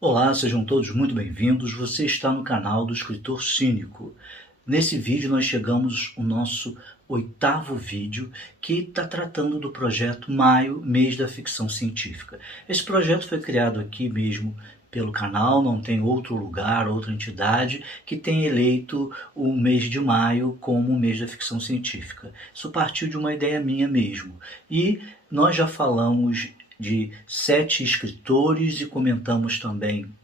Olá, sejam todos muito bem-vindos. Você está no canal do Escritor Cínico. Nesse vídeo nós chegamos ao nosso 8º vídeo que está tratando do projeto Maio, mês da ficção científica. Esse projeto foi criado aqui mesmo pelo canal, não tem outro lugar, outra entidade que tenha eleito o mês de maio como o mês da ficção científica. Isso partiu de uma ideia minha mesmo. E nós já falamos de 7 escritores e comentamos também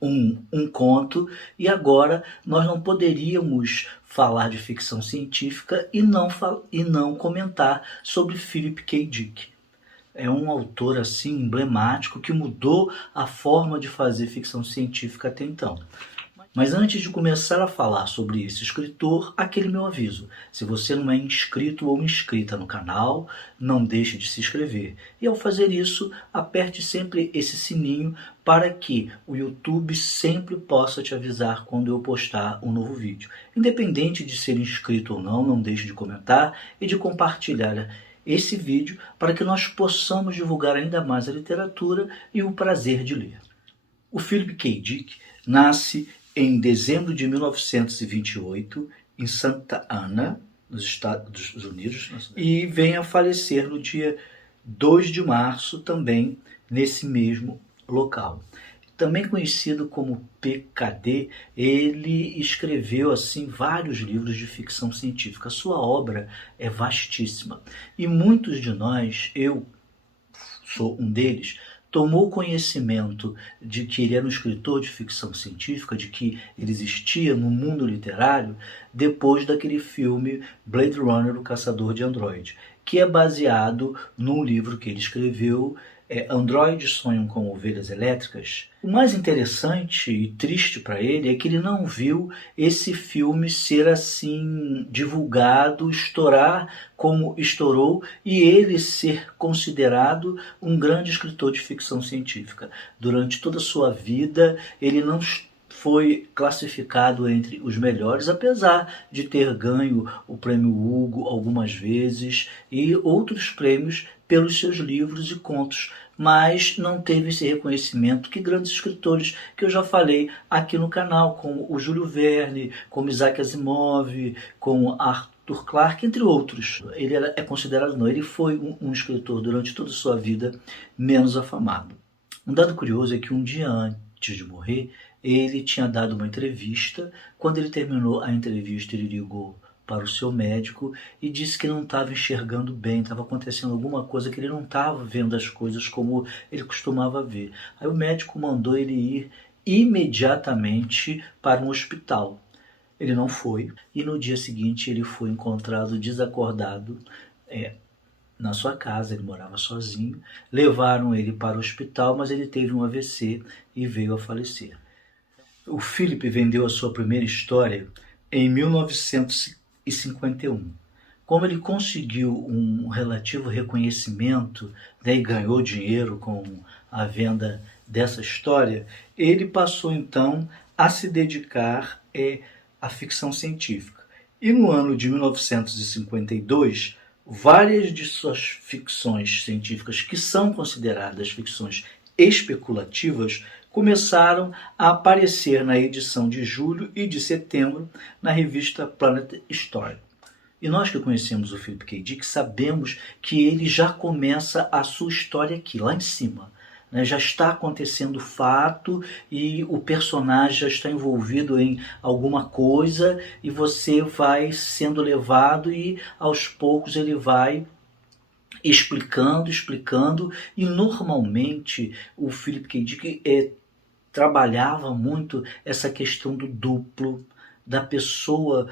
um conto, e agora nós não poderíamos falar de ficção científica e não comentar sobre Philip K. Dick. É um autor assim emblemático que mudou a forma de fazer ficção científica até então. Mas antes de começar a falar sobre esse escritor, aquele meu aviso. Se você não é inscrito ou inscrita no canal, não deixe de se inscrever. E ao fazer isso, aperte sempre esse sininho para que o YouTube sempre possa te avisar quando eu postar um novo vídeo. Independente de ser inscrito ou não, não deixe de comentar e de compartilhar esse vídeo para que nós possamos divulgar ainda mais a literatura e o prazer de ler. O Philip K. Dick nasce em dezembro de 1928, em Santa Ana, nos Estados Unidos, e vem a falecer no dia 2 de março, também nesse mesmo local. Também conhecido como PKD, ele escreveu assim vários livros de ficção científica. Sua obra é vastíssima e muitos de nós, eu sou um deles, tomou conhecimento de que ele era um escritor de ficção científica, de que ele existia no mundo literário, depois daquele filme Blade Runner, o Caçador de Android, que é baseado num livro que ele escreveu, Androides Sonham com Ovelhas Elétricas. O mais interessante e triste para ele é que ele não viu esse filme ser assim divulgado, estourar como estourou, e ele ser considerado um grande escritor de ficção científica. Durante toda a sua vida, ele não foi classificado entre os melhores, apesar de ter ganho o prêmio Hugo algumas vezes e outros prêmios pelos seus livros e contos, mas não teve esse reconhecimento que grandes escritores que eu já falei aqui no canal, como o Júlio Verne, como Isaac Asimov, como Arthur Clarke, entre outros. Ele é considerado, não, ele foi um escritor durante toda a sua vida menos afamado. Um dado curioso é que um dia antes de morrer, ele tinha dado uma entrevista. Quando ele terminou a entrevista, ele ligou para o seu médico e disse que não estava enxergando bem, estava acontecendo alguma coisa, que ele não estava vendo as coisas como ele costumava ver. Aí o médico mandou ele ir imediatamente para um hospital. Ele não foi, e no dia seguinte ele foi encontrado desacordado na sua casa. Ele morava sozinho. Levaram ele para o hospital, mas ele teve um AVC e veio a falecer. O Philip vendeu a sua primeira história em 1951. Como ele conseguiu um relativo reconhecimento, e ganhou dinheiro com a venda dessa história, ele passou então a se dedicar à ficção científica. E no ano de 1952, várias de suas ficções científicas, que são consideradas ficções especulativas, começaram a aparecer na edição de julho e de setembro na revista Planet Story. E nós que conhecemos o Philip K. Dick sabemos que ele já começa a sua história aqui, lá em cima. Já está acontecendo o fato e o personagem já está envolvido em alguma coisa, e você vai sendo levado e aos poucos ele vai explicando, e normalmente o Philip K. Dick trabalhava muito essa questão do duplo, da pessoa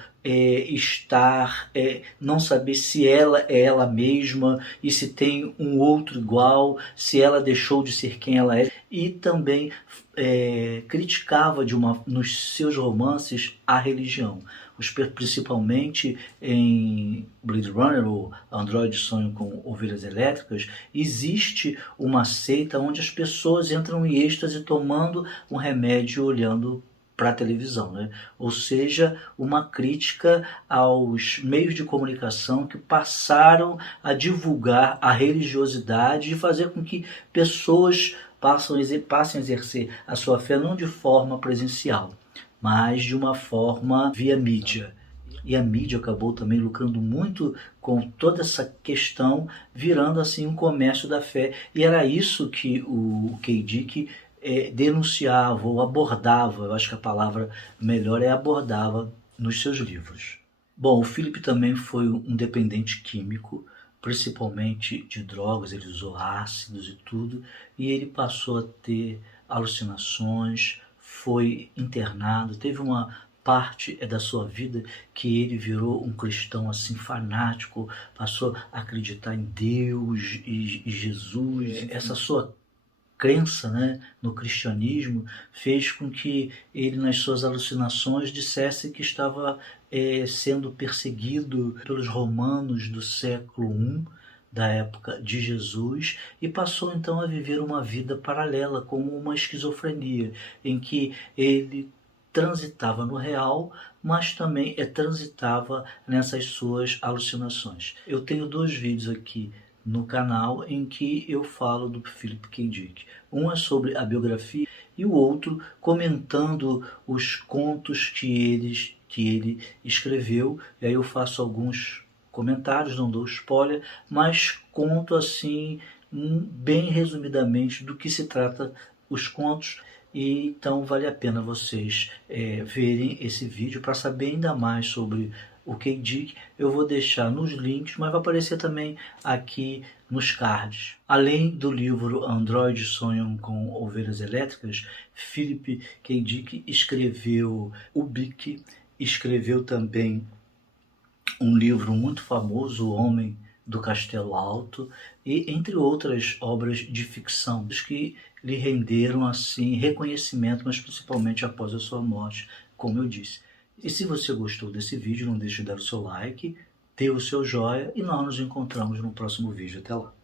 não saber se ela é ela mesma e se tem um outro igual, se ela deixou de ser quem ela é. E também criticava nos seus romances a religião. Principalmente em Blade Runner, ou Android Sonho com Ovelhas Elétricas, existe uma seita onde as pessoas entram em êxtase tomando um remédio, olhando para a televisão, né? Ou seja, uma crítica aos meios de comunicação que passaram a divulgar a religiosidade e fazer com que pessoas passem a exercer a sua fé não de forma presencial, mas de uma forma via mídia. E a mídia acabou também lucrando muito com toda essa questão, virando assim um comércio da fé. E era isso que o K. Dick denunciava ou abordava, eu acho que a palavra melhor é abordava nos seus livros. Bom, o Philip também foi um dependente químico, principalmente de drogas, ele usou ácidos e tudo, e ele passou a ter alucinações, foi internado, teve uma parte da sua vida que ele virou um cristão assim fanático, passou a acreditar em Deus e Jesus. Essa sua crença, né, no cristianismo fez com que ele, nas suas alucinações, dissesse que estava sendo perseguido pelos romanos do século I, da época de Jesus, e passou então a viver uma vida paralela, como uma esquizofrenia, em que ele transitava no real, mas também transitava nessas suas alucinações. Eu tenho 2 vídeos aqui no canal em que eu falo do Philip K. Dick. Um é sobre a biografia e o outro comentando os contos que ele escreveu. E aí eu faço alguns comentários, não dou spoiler, mas conto assim bem resumidamente do que se trata os contos. E então vale a pena vocês verem esse vídeo para saber ainda mais sobre o K. Dick. Eu vou deixar nos links, mas vai aparecer também aqui nos cards. Além do livro Androides Sonham com Ovelhas Elétricas, Philip K. Dick escreveu o Bic, escreveu também um livro muito famoso, O Homem do Castelo Alto, e entre outras obras de ficção que lhe renderam assim reconhecimento, mas principalmente após a sua morte, como eu disse. E se você gostou desse vídeo, não deixe de dar o seu like, dê o seu joinha e nós nos encontramos no próximo vídeo. Até lá!